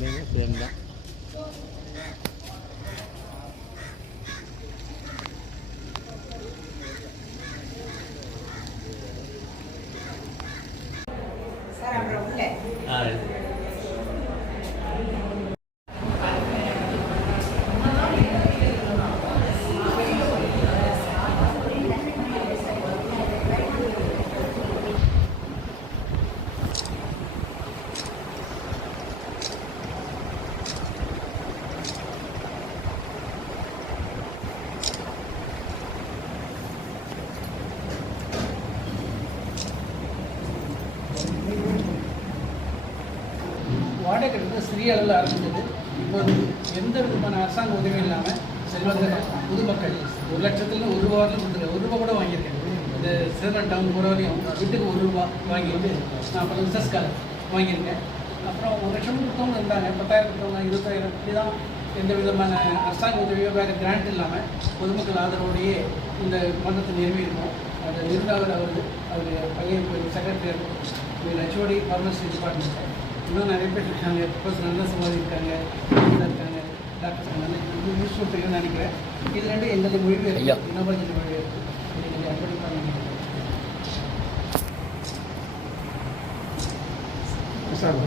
அப்படியே சேம் தான். வாடகை கட்டணம் சிறிய அளவில் ஆரம்பித்தது. இப்போது எந்த விதமான அரசாங்க உதவியும் இல்லாமல் செல்வந்தர் பொதுமக்கள் 1 லட்சத்தில் ₹1 கொடுத்துருக்கேன். ₹1 கூட வாங்கியிருக்கேன். இந்த சிறுவன் டவுன் போகிற வரையும் வீட்டுக்கு ₹1 வாங்கிட்டு நான் அப்புறம் ரிசர்ச்காக வாங்கியிருக்கேன். அப்புறம் 1 லட்சம் கொடுத்தவங்க இருந்தாங்க, 10,000 கொடுத்தவங்க, 20,000 இப்படி தான். எந்த விதமான அரசாங்க உதவியோ வேறு கிராண்ட் இல்லாமல் பொதுமக்கள் ஆதரவோடையே இந்த மன்றத்தை நிறுவியிருக்கோம். அது நிர்வாகர் அவர் பையன் செக்ரட்டரி ஹெச்ஓடி ஃபார்மசி டிபார்ட்மெண்ட். இன்னும் நிறைய பேர் இருக்காங்க, ப்ரொஃபஸர் நல்ல சமாதி இருக்காங்க, இருக்காங்க, டாக்டர் நல்ல யூஸ்ஃபுல் தெரியும்னு நினைக்கிறேன். இது ரெண்டு எங்களது மொழிபெயர்ப்பு, இன்னோபாஜி மொழிபெயர்ப்பு நீங்கள் அர்ப்பணிப்பாங்க சார்.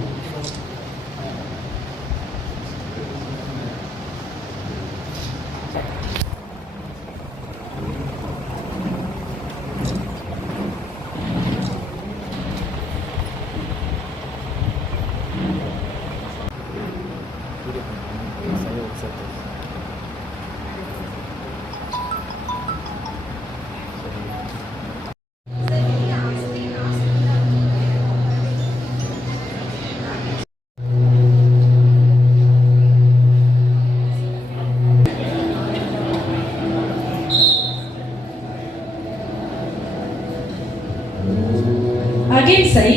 அகிம்சை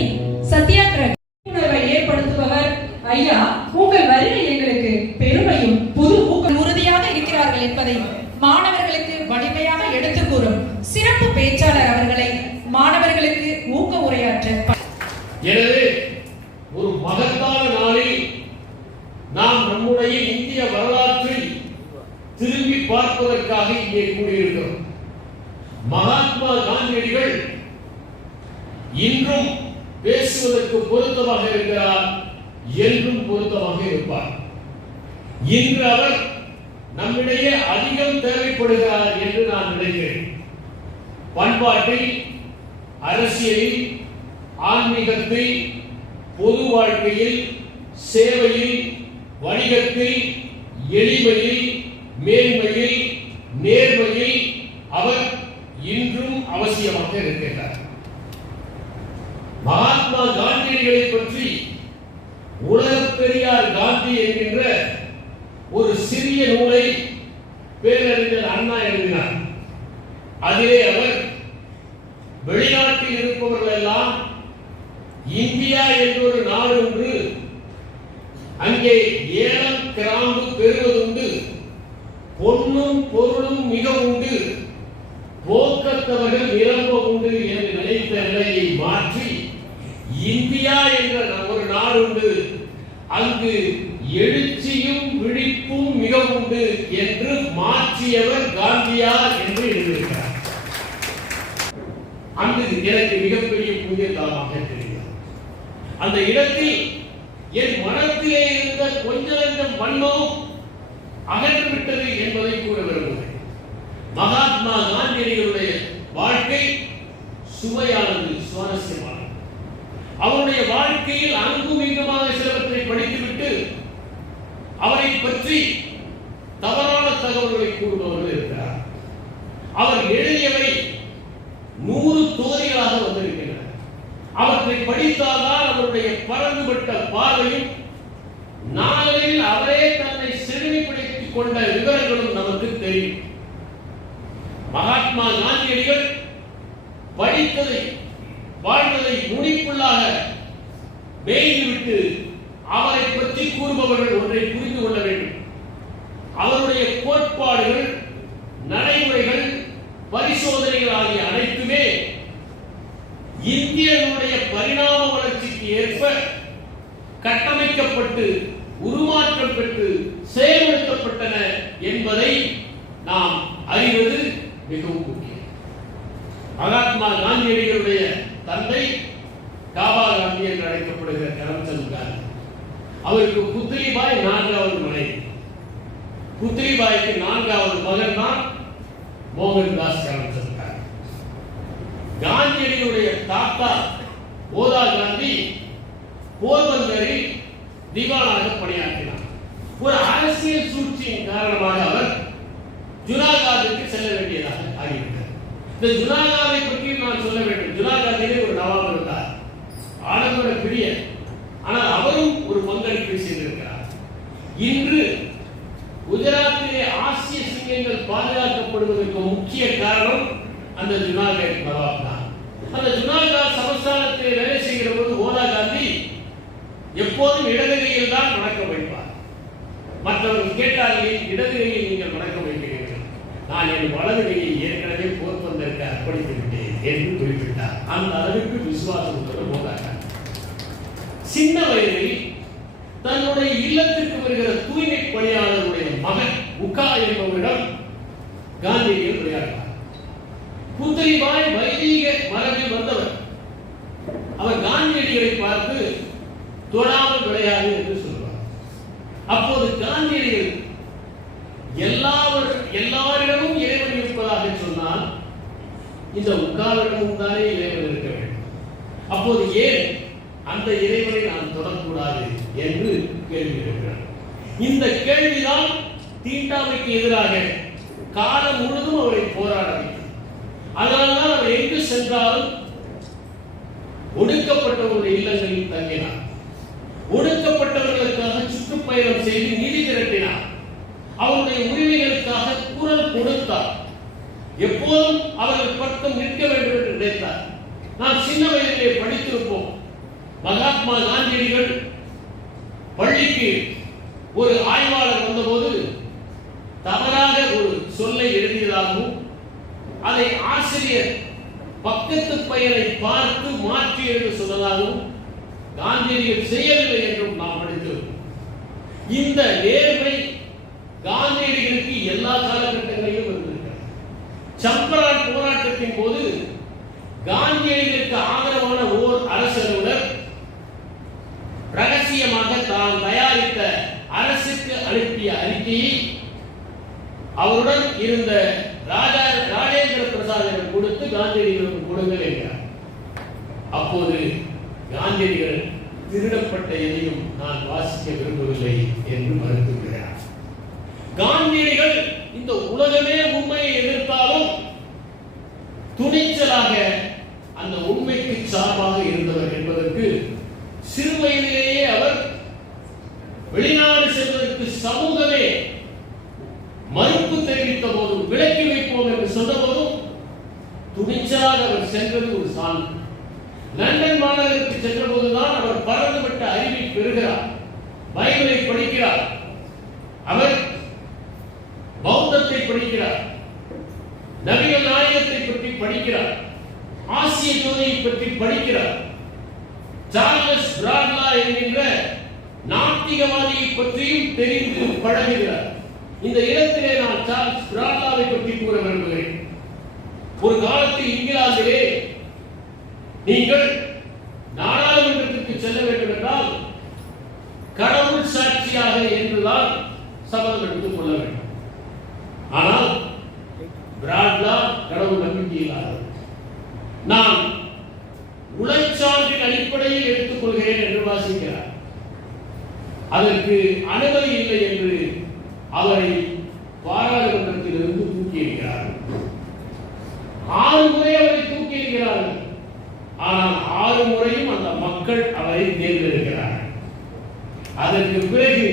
சத்தியாகிரக உணர்வை ஏற்படுத்துபவர் ஐயா. உங்கள் வருகை எங்களுக்கு பெருமையும் புது ஊக்கம். உறுதியாக இருக்கிறார்கள் என்பதை மாணவர்களுக்கு வலிமையாக எடுத்துக் கூறும் சிறப்பு பேச்சாளர் அவர்களை மாணவர்களுக்கு ஊக்க உரையாற்ற. எனவே ஒரு மகத்தான நாளில் நாம் நம்முடைய இந்திய வரலாற்றை திரும்பி பார்ப்பதற்காக இங்கே கூடியிருக்கிறோம். மகாத்மா காந்தியடிகள் இன்றும் பேசுவதற்கு பொருத்தமாக இருக்கிறார், என்றும் பொருத்தமாக இருப்பார். இன்று அவர் நம்மிடையே அதிகம் தேவைப்படுகிறார் என்று நான் நினைக்கிறேன். பண்பாட்டில், அரசியலில், ஆன்மீகத்தில், பொது வாழ்க்கையில், சேவையில், வணிகத்தில், எளிமையில், மேன்மையில், நேர்மையில் அவர் இன்றும் அவசியமாக இருக்கிறார். மகாத்மா காந்தியடிகளை பற்றி உலகப் பெரியார் காந்தி என்கின்ற ஒரு சிறிய நூலை பேரறிஞர் அண்ணா எழுதினார். அதிலே அவர் வெளிநாட்டில் இருப்பவர்கள் எல்லாம் இந்தியா என்ற ஒரு நாடு ஒன்று, அங்கே ஏலம் கிராம்பு பெறுவதுண்டு, பொன்னும் பொருளும் மிக உண்டு, போக்கத்தவர்கள் நிரம்ப உண்டு என்று நினைத்த நிலையை மாற்றி இந்தியா என்ற ஒரு நாடு உண்டு, அங்கு எழுச்சியும் விழிப்பும் மிக உண்டு என்று மாற்றியவர் காந்தியார் என்று எழுதியிருக்கிறார். அங்கு எனக்கு மிகப்பெரிய புதியதாக தெரிகிறது. அந்த இடத்தில் என் மனத்திலே இருந்த கொஞ்சம் வன்மம் அகன்றுவிட்டது என்பதை கூற விரும்புகிறேன். மகாத்மா காந்தியடிகளுடைய வாழ்க்கை சுவையானது, சுவாரஸ்யமானது. அவருடைய வாழ்க்கையில் அங்கும் இங்குமாக சிலவற்றை படித்துவிட்டு அவரை பற்றி தவறான தகவல்களை கூறுபவர்கள் இருக்கிறார். அவர் எழுதியவை 100 தொகுதிகளாக வந்திருக்கின்றன. அவற்றை படித்தால்தான் அவருடைய பரந்துபட்ட பார்வையும் நாளில் அவரே தன்னை செழுமைப்படுத்திக் கொண்ட விவரங்களும் நமக்கு தெரியும். மகாத்மா காந்தியடிகள் படித்ததை, வாழ்ந்ததை முடிப்புள்ளாக மேய்ந்துவிட்டு அவரை பற்றி கூறுபவர்கள் ஒன்றை புரிந்து கொள்ள வேண்டும். அவருடைய கோட்பாடுகள், நடைமுறைகள், பரிசோதனைகள் ஆகிய அனைத்துமே இந்தியனுடைய பரிணாம வளர்ச்சிக்கு ஏற்ப கட்டமைக்கப்பட்டு உருமாற்றம் பெற்று செயல்படுத்தப்பட்டன என்பதை நாம் அறிவது மிகவும் முக்கியம். மகாத்மா காந்தியடிகளுடைய தந்தை காபா காந்தி என்று அழைக்கப்படுகிற கரம்சந்த் காந்தி. அவருக்கு புத்லிபாய் 4வது மனைவி. புத்லிபாய்க்கு 4வது மகன் தான் மோகன்தாஸ் கரம்சந்த் காந்தி. காந்தியடிகளுடைய தாத்தா ஓதா காந்தி போர்பந்தரில் திவானாக பணியாற்றினார். ஒரு அரசியல் சூழ்ச்சியின் காரணமாக அவர் ஜுனாகத்துக்கு செல்ல வேண்டியதாக ஆகிவிட்டது. இந்த ஜுனாகத்தை பற்றி நான் சொல்ல வேண்டும். ஜுனாகத்திலே ஒரு நவாப் இருந்தார், ஆடம்பர பிரியர். ஆனால் அவரும் ஒரு பங்களிப்பை செய்திருக்கிறார். இன்று குஜராத்திலே ஆசிய சிங்கங்கள் பாதுகாக்கப்படுவதற்கு முக்கிய காரணம் அந்த ஜுனாகத் நவாப் தான். அந்த ஜுனாகத் சமஸ்தானத்தில் வேலை செய்கிற போது ஓதா காந்தி எப்போதும் இடது கையில் தான் வணக்கம் வைப்பார். மற்றவர்கள் கேட்டார்கள், இடது கையில் நீங்கள் வணக்கம் வைக்கிறீர்கள், நான் என் வலது கையை ஏற்கனவே போர்பந்தருக்கு அர்ப்பணித்து விட்டேன் என்று குறிப்பிட்டார். அந்த அளவுக்கு விசுவாசம் உள்ள ஓதா காந்தி சின்ன வயதில் தன்னுடைய இல்லத்திற்கு வருகிற தூய்மை பணியாளருடைய மகன் உகா என்பவரிடம் காந்தியடிகள் விளையாடினார். புத்லிபாய் வைதீக மரபில் வந்தவர். அவர் காந்தியடிகளை பார்த்து தொடாமல் விளையாடு என்று சொல்வார். அப்போது காந்தியடிகள் எல்லாரிடமும் இறைவன் இருப்பதாக சொன்னால் இந்த உகாவிடமும் தானே இறைவன் இருக்க வேண்டும். அப்போது ஏன் அந்த இறைவனை நான் தொடக்கூடாது என்று கேள்வி எழுப்பினார். இந்த கேள்விதான் தீண்டாமைக்கு எதிராக காலம் முழுதும் அவரை போராட வைத்தது. அதனால்தான் அவர் எங்கு சென்றாலும் ஒடுக்கப்பட்டவருடைய இல்லங்களில் தங்கினார். ஒடுக்கப்பட்டவர்களுக்காக சுற்றுப்பயணம் செய்து நிதி திரட்டினார். அவருடைய உரிமைகளுக்காக குரல் கொடுத்தார். எப்போதும் அவர்கள் பக்கம் நிற்க வேண்டும் என்று நினைத்தார். நாம் சின்ன வயதிலே படித்திருப்போம். மகாத்மா காந்தியடிகள் பள்ளிக்கு ஒரு ஆய்வாளர் வந்தபோது தவறாக ஒரு சொல்லை எழுதியதாகவும் அதை ஆசிரியர் பக்கத்து பையனை பார்த்து மாற்றி எழுத சொன்னதாகவும் காந்தியடிகள் செய்யவில்லை என்றும் நாம் படித்திருக்கிறோம். இந்த நேர்மை காந்தியடிகளுக்கு எல்லா காலகட்டங்களிலும் இருந்திருக்கிறது. சம்பரான் போராட்டத்தின் போது காந்தியடிகளுக்கு ஆதரவான ஓர் அரசலுடன் ரகசியமாக தான் தயாரித்த அரசுக்கு அனுப்பிய அறிக்கையை அவருடன் இருந்த ராஜேந்திர பிரசாத் கொடுத்து காந்தியடிகளுக்கு கொடுங்கள் என்றார். அப்போது காந்தியடிகள் திருடப்பட்ட எதையும் நான் வாசிக்க விரும்பவில்லை என்று மறுத்துகிறார். காந்தியடிகள் இந்த உலகமே உண்மையை எதிர்த்தாலும் துணிச்சலாக அந்த உண்மைக்கு சார்பாக இருந்தவர் என்பதற்கு சிறு வயதிலேயே அவர் வெளிநாடு செல்வதற்கு சமூகமே மறுப்பு தெரிவித்த போதும் விலக்கி வைப்போம் என்று சொன்ன போதும் துணிச்சலாக அவர் சென்றது ஒரு சான்று. லண்டன் மாநகருக்கு சென்ற போதுதான் அவர் பரந்துபட்ட அறிவை பெறுகிறார். பைபிளை படிக்கிறார். அவர் பௌத்தத்தை படிக்கிறார். நபிகள் நாயகத்தை பற்றி படிக்கிறார். ஆசிய ஜோதியை பற்றி படிக்கிறார். சார்லஸ் பிராட்லா என்கின்ற நாத்திகவாதியை பற்றியும் தெரிந்து பழகுகிறார். இந்த இடத்திலே நான் சார்லஸ் பிராட்லாவை பற்றி கூற விரும்புகிறேன். ஒரு காலத்தில் இங்கிலாந்திலே நீங்கள் நாடாளுமன்றத்திற்கு செல்ல வேண்டும் என்றால் கடவுள் சாட்சியாக என்றுதான் சபதம் எடுத்துக் கொள்ள வேண்டும். ஆனால் பிராட்லா கடவுள் நம்பிக்கையில்லாதவர். நான் உழைச்சான்றின் அடிப்படையில் எடுத்துக் கொள்கிறேன் என்று வாசிக்கிறார். அதற்கு அனுமதி இல்லை என்று அவரை பாராளுமன்றத்தில் இருந்து தூக்கி இருக்கிறார். 6 முறை அவரை தூக்கி இருக்கிறார்கள். ஆனால் 6 முறையும் அந்த மக்கள் அவரை தேர்ந்தெடுக்கிறார்கள். அதற்கு பிறகு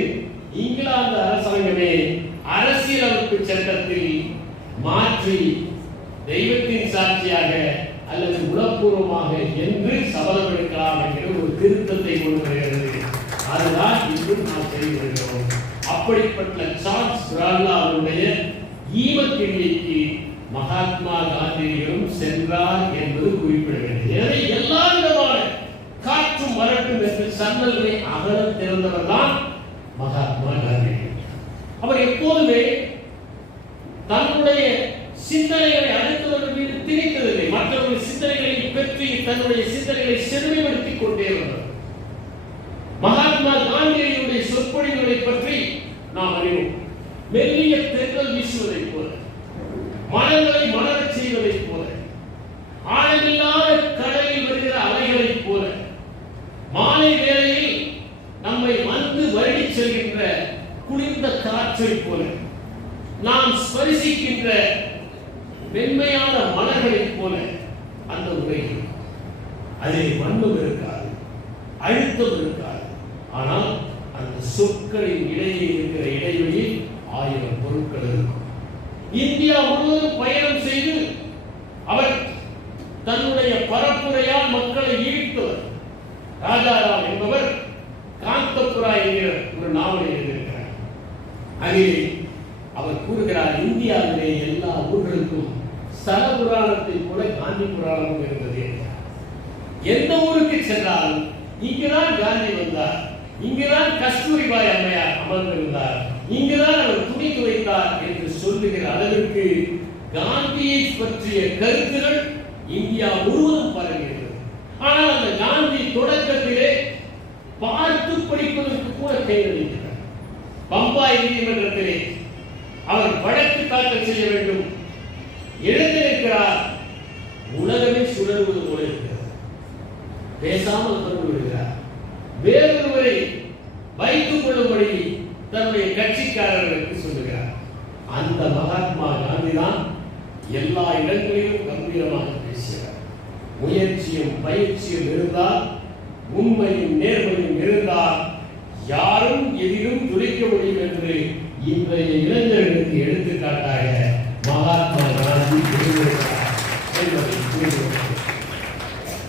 இங்கிலாந்து அரசாங்கமே அரசியலமைப்பு சட்டத்தில் மாற்றி தெய்வத்தின் சாட்சியாக அல்லது உளப்பூர்வமாக என்று சபதம் எடுக்கலாம் என்கிற ஒரு திருத்தத்தை கொண்டு வருகிறது. அதுதான் இன்று நாம் செய்து வருகிறோம். அப்படிப்பட்ட சார்லஸ் பிராட்லா அவருடைய ஈமக்கிழிக்கு மகாத்மா காந்தியடிகளும் சென்றார் என்பது குறிப்பிடுகிறது. எனவே எல்லா விதமான காற்றும் வரட்டும் என்று சன்னல்களை அகல திறந்தவர் தான் மகாத்மா காந்தி. அவர் எப்போதுமே தன்னுடைய சிந்தனைகளை அடுத்தவர்கள் மீது திணித்ததில்லை. மற்றவர்கள் சிந்தனைகளை பெற்று தன்னுடைய சிந்தனைகளை செழுமைப்படுத்திக் கொண்டே வந்தார். மகாத்மா காந்தியினுடைய சொற்பொழிவுகளை பற்றி நாம் அறிவோம். மெல்லிய தென்றல் வீசுவதைப் போல, மனங்களை மலரச் செய்வதைப் போல, ஆழமில்லாத கடலில் வருகிற அலைகளைப் போல, மாலை வேளையில் நம்மை வந்து வருடி செல்கின்ற குளிர்ந்த காற்றைப் போல, நாம் ஸ்பரிசிக்கின்ற மென்மையான மலர்களைப் போல அந்த உரை. அதில் வன்மம் இருக்காது, அழுத்தம் இருக்காது. ஆனால் அந்த சொற்களின் இடையே இருக்கிற இடைவெளியில் 1000 பொருட்கள் இருக்கும். இந்தியா முழுவதும் பயணம் செய்து அவர் தன்னுடைய பரப்புரையால் மக்களை ஈர்த்தவர். ராஜாராம் என்பவர் காந்தபுரா என்கிற ஒரு நாவலை எழுதியிருக்கிறார். அதில் அவர் கூறுகிறார், இந்தியாவிலே எல்லா ஊர்களுக்கும் ஸ்தல புராணத்தை போல காந்தி புராணமும் இருந்தது. எந்த ஊருக்கு சென்றாலும் இங்குதான் காந்தி வந்தார், இங்குதான் கஸ்தூரிபாய் அம்மையார் அமர்ந்திருந்தார், இங்குதான் அவர் துணி துவைத்தார் என்று சொல்லுகிற அளவிற்கு காந்தியை பற்றிய கருத்துகள் இந்தியா முழுவதும் பரவியது. ஆனால் அந்த காந்தி தொடக்கத்திலே பார்த்து படிப்பதற்கு கூட தேவையில்லை. பம்பாய் நீதிமன்றத்திலே அவர் வழக்கு தாக்கல் செய்ய வேண்டும். எழுந்திருக்கிறார், உலகமே சுழல்வது போல இருக்கிறது. பேசாமல் வந்து விடுகிறார். வேறொருவரை வைத்துக் கொள்ளும்படி தன்னுடைய கட்சிக்காரர்களுக்கு சொல்லுகிறார். அந்த மகாத்மா காந்தி தான் எல்லா இடங்களிலும் கம்பீரமாக பேசுகிறார். முயற்சியும் பயிற்சியும் இருந்தால், உண்மையும் நேர்மையும் இருந்தால் யாரும் எதிலும் துளைக்க முடியும் என்று இன்றைய இளைஞர்களுக்கு எடுத்துக்காட்டாக மகாத்மா காந்தி எழுதியிருக்கிறார் என்பதை புரிந்து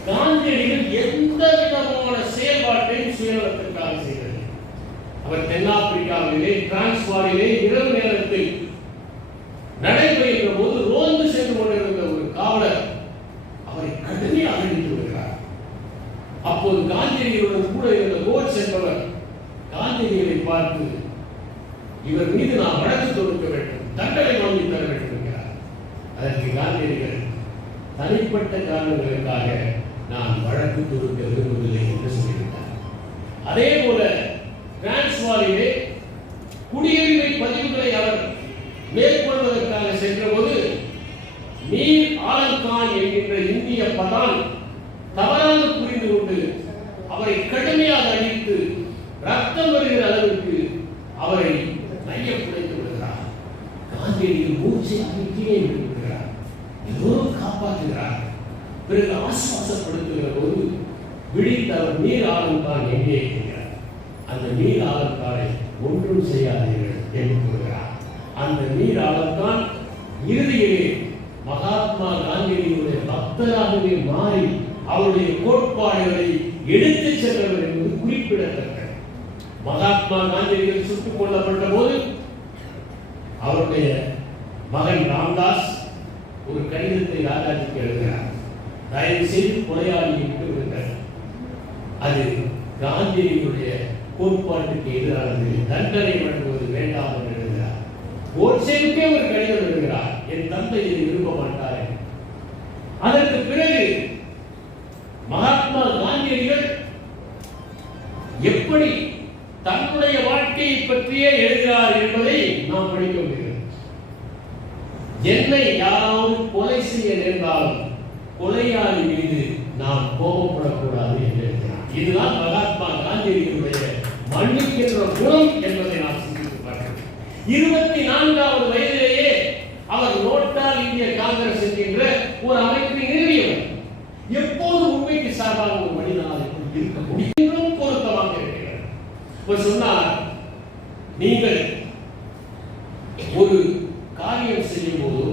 காந்தியடிகள் எந்த விதமான செயல்பாட்டையும் சுயநலத்திற்காக செய்தது. அவர் தென்னாப்பிரிக்காவிலே டிரான்ஸ்வாலிலே இரவு நேரத்தில் நடைபெறுகிற போது ரோந்து சென்று கொண்டிருந்த ஒரு காவலர் அவரை கடுமையாக அடித்து விடுகிறார். அப்போது காந்தியடிகளுடன் கூட இருந்த கோட்ஸ் என்பவர் காந்தியடிகளை பார்த்து, இவர் மீது நாம் வழக்கு தொடுக்க வேண்டும், தண்டனை வாங்கி தர வேண்டும் என்கிறார். அதற்கு காந்தியடிகள், தனிப்பட்ட காரணங்களுக்காக நான் வழக்கு தொடுக்க விரும்பவில்லை என்று சொல்லிவிட்டார். அதே போல டிரான்ஸ்வாலிலே குடியுரிமை பதிவுகளை அவர் மேற்கொள்வதற்காக சென்றபோது மீர் ஆலம்கான் என்கின்ற இந்திய பதான் தவறாக புரிந்து கொண்டு அவரை கடுமையாக அடித்து ரத்தம் வருகிற அளவிற்கு அவரை நையப்புடைத்து விடுகிறார். காந்தியடிகள் மூச்சை கீழே விடுகிறார். எல்லோரும் காப்பாற்றுகிறார். பிறகு ஆசுவாசப்படுத்துகிற போது விழித்த அவர் மீர் ஆலம்கான் எங்கே இருக்கிறார்? அந்த மீர் ஆலம்கானை ஒன்றும் செய்யாதீர்கள் என்று கூறுகிறார். அந்த மீர் ஆலம்கான் இறுதியிலே மகாத்மா காந்தியினுடைய பக்தராகவே மாறி அவருடைய கோட்பாடுகளை எடுத்துச் சென்றவர் என்பது குறிப்பிடத்தக்கது. மகாத்மா காந்தியடிகள் சுட்டுக் கொல்லப்பட்ட போது அவருடைய மகன் ராம்தாஸ் ஒரு கடிதத்தை ராஜாஜிக்கு எழுதுகிறார். தயவு செய்து கொலையாளியை விட்டு விடுங்கள், அது காந்தியினுடைய கோட்பாட்டுக்கு எதிரானது, தண்டனை வழங்குவது வேண்டாம் என்று எழுதுகிறார். கோட்சேவுக்கே ஒரு கடிதம் எழுதுகிறார், என் தந்தை இதை விரும்ப மாட்டார். அதற்கு பிறகு மகாத்மா காந்தியடிகள் எப்படி தன்னுடைய வாழ்க்கையை பற்றியே எழுதுகிறார் என்பதை நாம் படிக்க முடியும். என்னை யாராவது கொலை செய்ய நேர்ந்தாலும் கொலையாளி மீது நாம் கோபப்படக்கூடாது என்று எழுதினார். இதுதான் மகாத்மா காந்தியடிகளுடைய மன்னிக்கின்ற குணம் என்பதை நாம் சிந்தித்து பார்க்கிறோம். 24வது வயதிலேயே அவர் நோட்டால் இந்திய காங்கிரஸ் என்கின்ற ஒரு அமைப்பை நிறுவியவர். எப்போது உண்மைக்கு சார்பாக ஒரு மனிதனால் இருக்க முடியும் பொருத்தமாக இருக்கிறார். அவர் சொன்னார், நீங்கள் ஒரு காரியம் செய்யும் போதோ,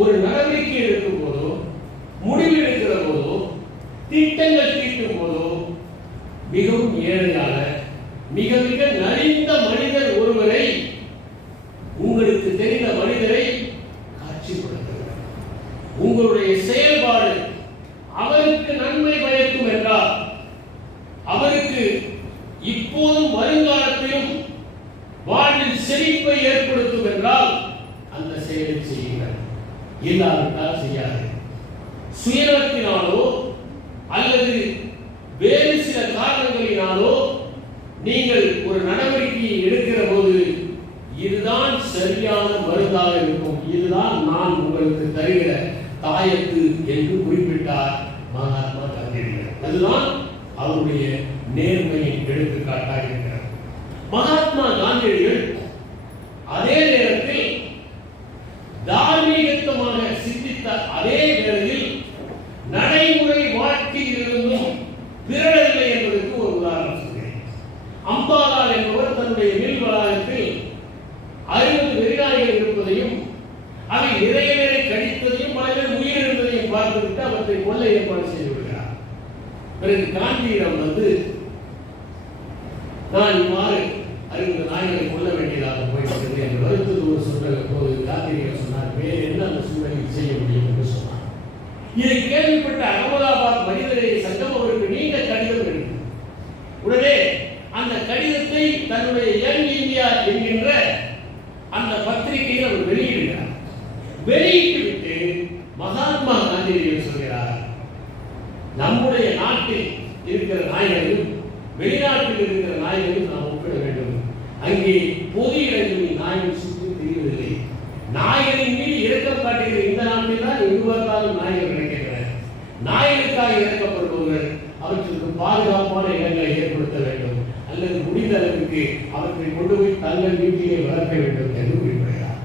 ஒரு நடவடிக்கை எடுக்கும் போதோ, முடிவு எடுக்கிற போதோ, திட்டங்கள் தீட்டும் போதோ மிகவும் ஏழையான மிக மிக நலிந்த மனிதர் ஒருவரை, உங்களுக்கு தெரிந்த மனிதரை காட்சிப்படுத்துகிறார். உங்களுடைய செயல்பாடு அவருக்கு நன்மை பயக்கும் என்றால், அவருக்கு இப்போதும் வருங்காலத்திலும் செழிப்பை ஏற்படுத்தும் என்றால் அந்த செயலை செய்யுங்கள், இல்லாவிட்டால் செய்யாது. சுயநலத்தினாலோ அல்லது வேறு சில காரணங்களினாலோ நீங்கள் ஒரு நடவடிக்கையை எடுக்கிற போது இதுதான் சரியான மருந்தாக இருக்கும், இதுதான் நான் உங்களுக்கு தருகிற தாயத்து என்று குறிப்பிட்டார் மகாத்மா காந்தியடிகள். அதுதான் அவருடைய நேர்மையின் எடுத்துக்காட்டாக இருக்கிறார். மகாத்மா காந்தியடிகள் அதே நேரத்தில் தார்மீகத்தமாக சிந்தித்த அதே வேளையில் நடைமுறை வாழ்க்கையிலிருந்தும் பிறழவில்லை என்பதற்கு ஒரு உதாரணம் சொல்கிறேன். அம்பாலால் என்பவர் தன்னுடைய வில் வளாகத்தில் 60 வெறிநாய்கள் இருப்பதையும் அவை நிறைய நேரை கடித்ததையும் பல பேர் உயிரிழந்ததையும் பார்த்துவிட்டு அவற்றை கொல்ல ஏற்பாடு செய்து விடுகிறார். பிறகு காந்தியிடம் வந்து, நான் இவ்வாறு 60 நாய்களை கொல்ல வேண்டியதாக போய்விட்டது என்று வருத்தத்தோடு சொன்ன போது காந்தியடிகள் சொன்னார், வேறு என்ன அந்த சூழ்நிலையில் செய்ய முடியும் என்று சொன்னார். இதை கேள்விப்பட்ட அகமதாபாத் மனிதரை சங்கம் அவருக்கு நீண்ட கடிதம் எழுதினார். உடனே அந்த கடிதத்தை தன்னுடைய யங் இந்தியா என்கின்ற அந்த பத்திரிகையில் அவர் வெளியிடுகிறார். வெளியிட்டுவிட்டு மகாத்மா காந்தியடிகள் சொல்கிறார், நம்முடைய நாட்டில் இருக்கிற நாய்களையும் வெளிநாட்டில் இருக்கிற நாய்களையும் நாம் ஒப்பிட வேண்டும். அங்கே பொது இடங்களில் நாய்கள் சுற்றி திரிவதில்லை. நாய்களின் மீது இரக்கம் காட்டுகிற இந்த நாட்டில் தான் எங்கு பார்த்தாலும் நாய்கள் கிடைக்கின்றன. நாய்களுக்காக இறக்கப்படுபவர்கள் அவற்றுக்கு பாதுகாப்பான இடங்களை ஏற்படுத்த வேண்டும், அல்லது முடிந்த அளவுக்கு அவற்றை கொண்டு போய் தங்கள் வீட்டிலே வளர்க்க வேண்டும் என்று குறிப்பிடுகிறார்.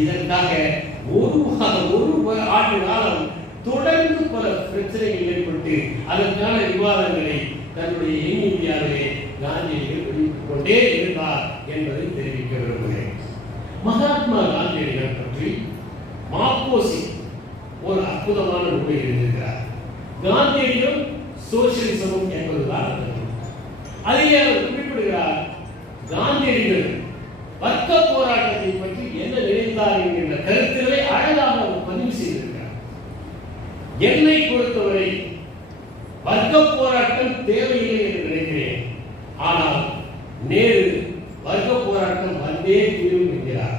இதற்காக ஒரு ஆண்டு காலம் தொடர்ந்து பல பிரச்சனைகள் ஏற்பட்டு அதற்கான விவாதங்களை தன்னுடைய இந்தியாவிலே காந்தியடிகள் வெளியிட்டுக் கொண்டே இருந்தார் என்பதை தெரிவிக்க விரும்புகிறேன். மகாத்மா காந்தியடிகள் பற்றி மாப்போசி ஒரு அற்புதமான நூலை எழுதியிருக்கிறார். காந்தியடிகளும் சோசியலிசமும் என்பதுதான் அந்த நூல். அதிலே அவர் குறிப்பிடுகிறார், காந்தியடிகள் வர்க்க போராட்டத்தை பற்றி என்ன நினைத்தார் என்கின்ற கருத்துக்களை அழகாக அவர் பதிவு செய்திருக்கிறார். என்னை பொறுத்தவரை வர்க்க போராட்டம் தேவையில்லை என்று நினைக்கிறேன். ஆனால் நேரு வர்க்க போராட்டம் வந்தே தீரும் என்கிறார்.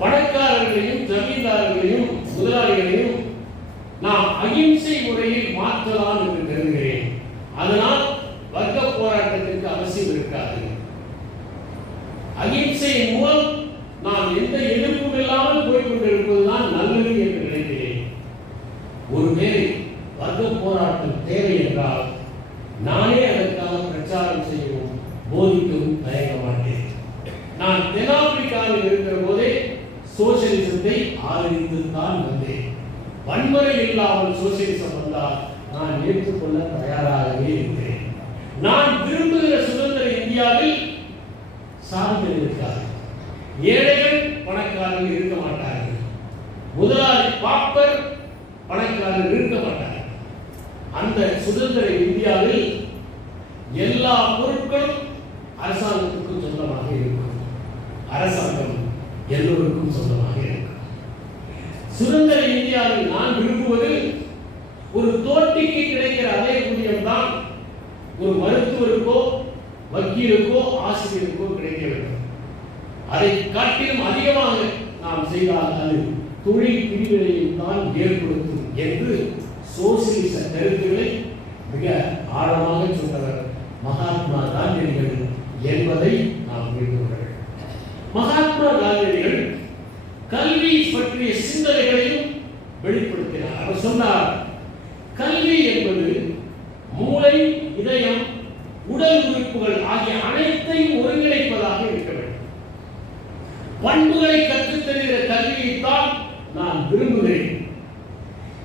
பணக்காரர்களையும் ஜமீன்தாரர்களையும் முதலாளிகளையும் நாம் அகிம்சை முறையில் மாற்றலாம் என்று கருதுகிறேன். அதனால் வர்க்க போராட்டத்திற்கு அவசியம் இருக்காது. அகிம்சையின் மூலம் நாம் எந்த எதிர்ப்பும் இல்லாமல் போய்கொண்டிருப்பதுதான் நல்லது என்று நினைக்கிறேன். ஒருவேளை வர்க்க போராட்டம் தேவை என்றால் நானே அதற்காக பிரச்சாரம் செய்யவும் போதிக்கவும் தயங்க மாட்டேன். நான் தென்னாப்பிரிக்காவில் இருக்கிற போதே சோசியலிசத்தை ஆதரித்துத்தான் வந்தேன். வன்முறை இல்லாமல் சோசியலிசம் வந்தால் நான் ஏற்றுக்கொள்ள தயாராகவே இருக்கிறேன். நான் விரும்புகிற சுதந்திர இந்தியாவில் சாதிகள் இருக்காது. ஏழைகள் பணக்காரர்கள் இருக்க மாட்டார்கள். முதலாளி பாப்பர் பணக்காரர்கள் இருக்க மாட்டார்கள். அந்த சுதந்திர இந்தியாவில் எல்லா பொருட்களும் அரசாங்கத்துக்கும் சொந்தமாக இருக்கும். அரசாங்கம் எல்லோருக்கும் சொந்தமாக இருக்கும். சுதந்திர இந்தியாவில் நான் விரும்புவது ஒரு தோட்டிக்கு கிடைக்கிற அதே ஊதியம் தான் ஒரு மருத்துவருக்கோ வக்கீலுக்கோ ஆசிரியருக்கோ கிடைக்க வேண்டும். அதை காட்டிலும் அதிகமாக நாம் செய்தால் அது தொழில் பிரிவினையும் தான் ஏற்படுத்தும் என்று சோசியலிச கருத்துக்களை மிக ஆழமாக சொன்னவர் மகாத்மா காந்தியடிகள் என்பதை நாம் புரிந்து கொள்ள வேண்டும். மகாத்மா காந்தியடிகள் கல்வி பற்றிய சிந்தனைகளையும் வெளிப்படுத்தினார். அவர் சொன்னார், கல்வி என்பது மூளை, இதயம், உடல் உறுப்புகள் ஆகிய அனைத்தையும் ஒருங்கிணைப்பதாக இருக்க வேண்டும். பண்புகளை கற்றுத் தருகிற கல்வியைத்தான் நான் விரும்புகிறேன்.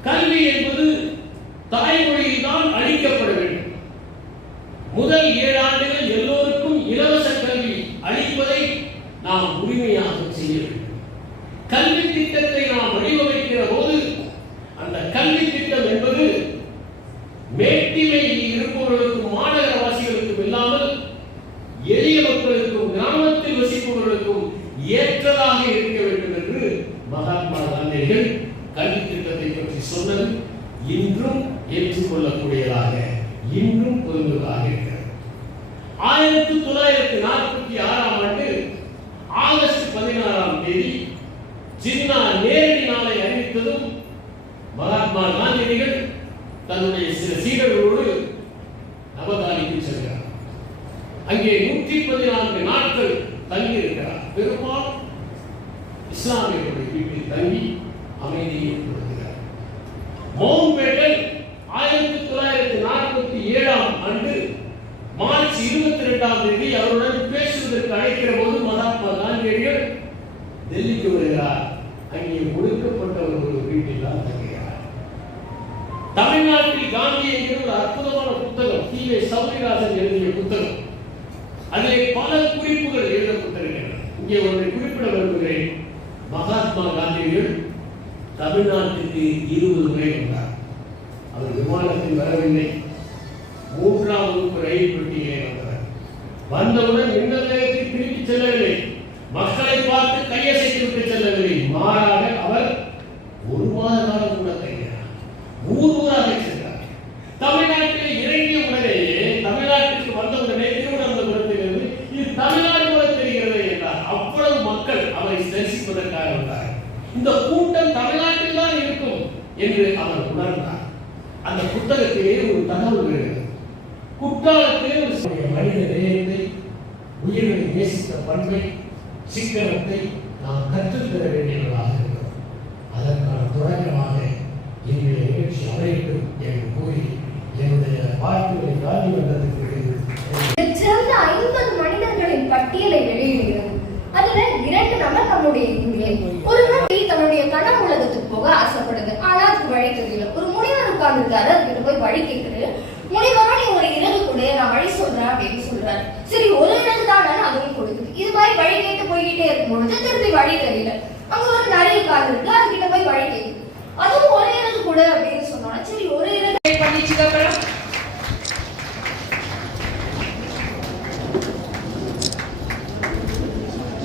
கல்வி என்பது தாய்மொழியில் தான் அளிக்கப்பட வேண்டும். முதல் 7 ஆண்டுகள் எல்லோருக்கும் இலவச கல்வி அளிப்பதை நாம் உரிமையாக செய்ய வேண்டும். கல்வி திட்டத்தை நாம் வடிவமைக்கிற போது அந்த கல்வி திட்டம் என்பது மேட்டிலையில் இருப்பவர்களுக்கும் மாநகரவாசிகளுக்கும் இல்லாமல் எளிய மக்களுக்கும் கிராமத்தில் வசிப்பவர்களுக்கும் ஏற்றதாக இருக்க வேண்டும் என்று மகாத்மா காந்தியடிகள் கல்வி திட்டத்தை பற்றி சொன்னது இன்றும் ஏற்றுக்கொள்ளக்கூடியதாக, இன்றும் பொருந்துவதாக இருக்கிறது. 1946ஆம் ஆண்டு ஆகஸ்ட் 16ஆம் தேதி ஜின்னா நேரடி நாளை அறிவித்ததும் மகாத்மா காந்தியடிகள் தன்னுடைய சில சீடர்களோடு நவகாலிக்கு செல்கிறார். அங்கே 114 நாட்கள் தங்கி இருக்கிறார். பெரும்பாலும் இஸ்லாமியர்களுடைய வீட்டில் தங்கி அமைதியை ஏற்படுத்துகிறார். மவுண்ட்பேட்டல் 1947ஆம் ஆண்டு மார்ச் 22ஆம் தேதி அவருடன் பேசுவதற்கு அழைக்கிற போது மகாத்மா காந்தியடிகள் டெல்லிக்கு வருகிறார். அங்கே ஒடுக்கப்பட்ட ஒரு வீட்டில் தான் தங்குகிறார். தமிழ்நாட்டில் காந்தி என்கிற ஒரு அற்புதமான புத்தகம் தி.வே. சௌரிராஜன் எழுதிய புத்தகம். அதிலே பல குறிப்புகள் எழுதப்பட்டிருக்கின்றன. இங்கே ஒன்றை குறிப்பிட விரும்புகிறேன். மகாத்மா காந்தியடிகள் தமிழ்நாட்டுக்கு 20 முறை வந்தார். அவர் விமானத்தில் வரவில்லை, 3ஆம் வகுப்பு ரயில் பெட்டியிலே வந்தவர். வந்தவுடன் இந்த நிலையத்தில் திரும்பி செல்லவில்லை, மக்களை பார்த்து கையசைத்து விட்டு செல்லவில்லை. மாறாக அவர் 1 மாத காலம் கூட தங்கினார். ஊராக சென்றார். தமிழ்நாட்டில் இறங்கிய உடனேயே, தமிழ்நாட்டிற்கு வந்தவுடனே திருவனந்தபுரத்திலிருந்து இது தமிழ்நாடு போல தெரிகிறது என்றார். அவ்வளவு மக்கள் அவரை தரிசிப்பதற்காக வந்தார். இந்த கூட்டம் தமிழ்நாட்டில் தான் இருக்கும் என்று அவர் உணர்ந்தார். அந்த புத்தகத்திலே ஒரு தகவல் இருக்கிறது. குற்றாலத்திலே ஒரு மனித நேயத்தை, உயிர்களை நேசித்த பண்பை, சிக்கனத்தை நாம் கற்றுத்தர வேண்டியவர்களாக இருக்கிறோம். அதற்கான தொடக்கமாக என்னுடைய நிகழ்ச்சி அமைக்கும் என்று கூறி என்னுடைய வாழ்க்கையை காந்தி மன்றத்துக்கு சிறந்த 50 மனிதர்களின் பட்டியலை வெளியிடுகிறது. அதுல 2 நபர் நம்முடைய இந்திய. ஒருவர் தன்னுடைய கனவு உலகத்துக்கு போக ஆசைப்படுது, ஆனா அதுக்கு வழி தெரியல. ஒரு முனிவர் உட்கார்ந்துருக்காரு, அதுக்கிட்ட போய் வழி கேட்குது. முனிவரோ நீ ஒரு இரவு கூட நான் வழி சொல்றேன் அப்படின்னு சொல்றாரு. சரி ஒரு இரவு தானே அதுவும் கொடுக்குது. இது மாதிரி வழி கேட்டு போய்கிட்டே இருக்கும்பொழுது திருப்பி வழி தெரியல. அங்க ஒரு நிறைய உட்கார்ந்து இருக்கு, அதுக்கிட்ட போய் வழி கேட்குது. அதுவும் ஒரு இரவு கூட அப்படின்னு சொன்னோன்னா சரி ஒரு இரவு பண்ணிச்சுக்கப்புறம்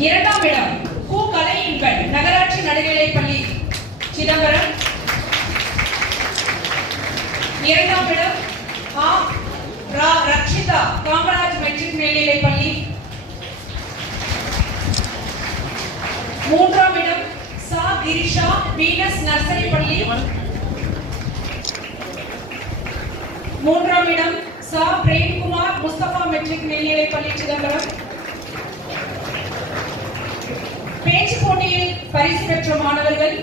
இரண்டாம் இடம் கு. கலையின்பன் நகராட்சி நடுநிலைப் பள்ளி சிதம்பரம். இரண்டாம் இடம் ஆ. ரக்ஷிதா காமராஜ் மெட்ரிக் மேல்நிலைப் பள்ளி. மூன்றாம் இடம் சா. திரிஷா வீனஸ் நர்சரி பள்ளி. மூன்றாம் இடம் சா. பிரேம்குமார் முஸ்தபா மெட்ரிக் மேல்நிலைப் பள்ளி சிதம்பரம். பேச்சு போட்டியில் பரிசு பெற்ற மாணவர்கள்: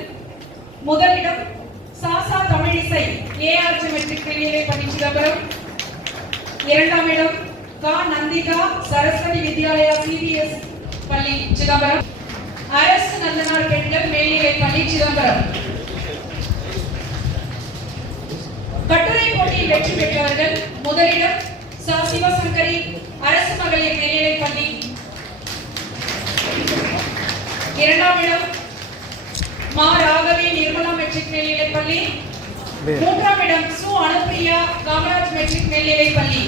முதலிடம் சாசா தமிழிசை ஏஆர்ஜி மெட்ரிக் மேல்நிலைப் பள்ளி சிதம்பரம். இரண்டாம் இடம் கா. நந்திகா சரஸ்வதி வித்யாலயா சிபிஎஸ் பள்ளி சிதம்பரம். அரசு நந்தனார் பெண்கள் மேல்நிலைப் பள்ளி சிதம்பரம். கட்டுரை போட்டியில் வெற்றி பெற்றவர்கள்: முதலிடம் சா. சிவசங்கரி அரசு மகளிர் மேல்நிலைப் பள்ளி. இரண்டாம் இடம் மா. ராகவி நிர்மலா மெட்ரிக் மேல்நிலைப் பள்ளி. மூன்றாம் இடம் சு. அனுப்பிரியா காமராஜ் மெட்ரிக் மேல்நிலைப் பள்ளி.